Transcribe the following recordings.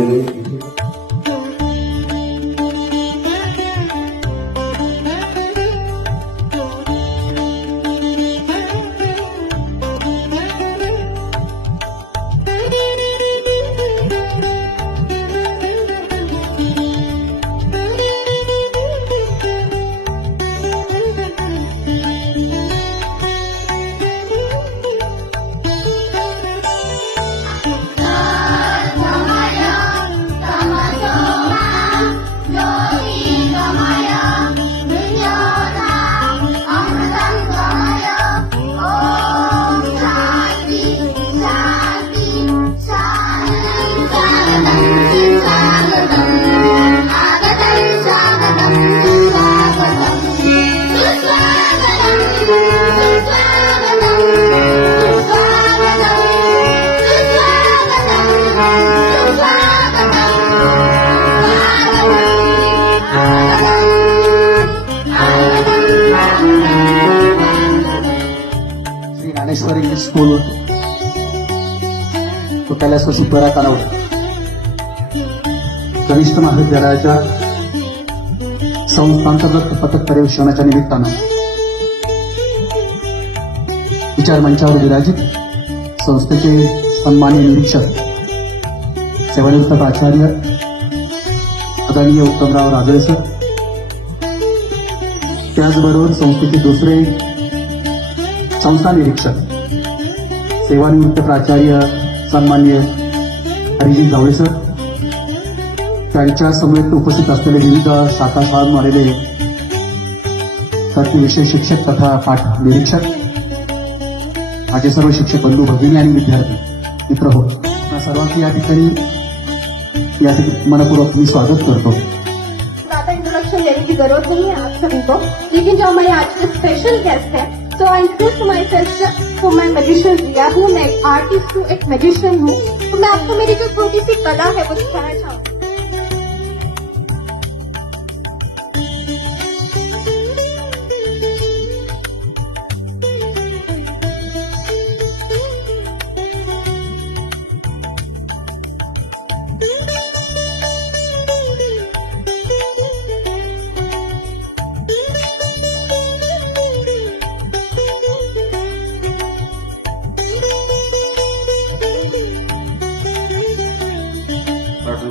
त्यांनी Dnyaneshwar English school कुठल्या सुशिपरा कानवड कनिष्ठ महाविद्यालयाच्या संस्थांतर्गत पथक पर्यवेक्षणाच्या निमित्तानं विचार मंचावर विराजित संस्थेचे सन्माननीय निरीक्षक सेवानिवृत्त प्राचार्य आदरणीय उत्तमराव राजळे सर, त्याचबरोबर संस्थेचे दुसरे संस्था निरीक्षक सेवानिवृत्त प्राचार्य सन्माननीय हरिजी जावळे सर, त्यांच्या समवेत उपस्थित असलेले विविध शाखा शाळांतून आलेले विषय शिक्षक तथा पाठ निरीक्षक, माझे सर्व शिक्षक बंधू भगिनी आणि विद्यार्थी मित्र हो, सर्वांची या ठिकाणी मनपूर्वक मी स्वागत करतो। ज्यादा इंट्रोडक्शन देने की जरूरत नहीं है आप सभी को, लेकिन जो हमारे आज के स्पेशल गेस्ट हैं, तो I introduce myself to my magician Riya हूँ। मैं एक आर्टिस्ट हूँ, एक मैजिशियन हूँ, तो मैं आपको मेरी जो छोटी सी कला है वो दिखाना चाहूँगी।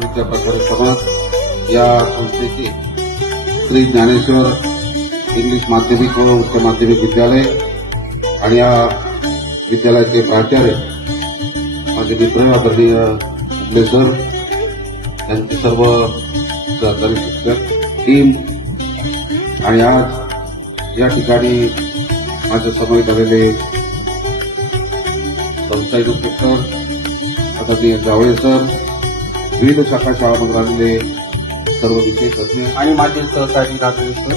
विद्यापीठ समाज या संस्थेचे श्री ज्ञानेश्वर इंग्लिश माध्यमिक व उच्च माध्यमिक विद्यालय आणि या विद्यालयाचे प्राचार्य माझे मित्र आदरणीय उगले सर, त्यांचे सर्व सहकारी शिक्षक टीम आणि आज या ठिकाणी माझ्या समवेत आलेले संस्था इन्स्पेक्टर आदरणीय जावळे सर, विविध शाखा शाळांमधून आलेले सर्व विषय तज्ञ आणि माझे सहकारी राजळे सर,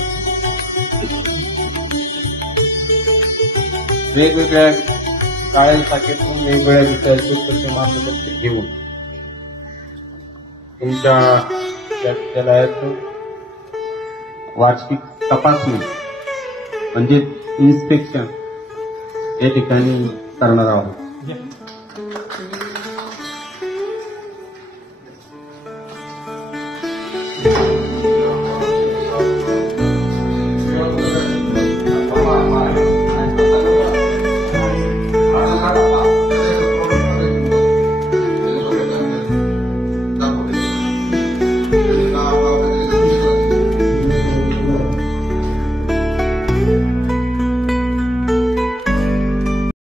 वेगवेगळ्या शाळेसाठीतून वेगवेगळ्या विषयाचे मार्गदर्शन घेऊन तुमच्या विद्यालयात वार्षिक तपासणी म्हणजे इन्स्पेक्शन या ठिकाणी करणार आहोत।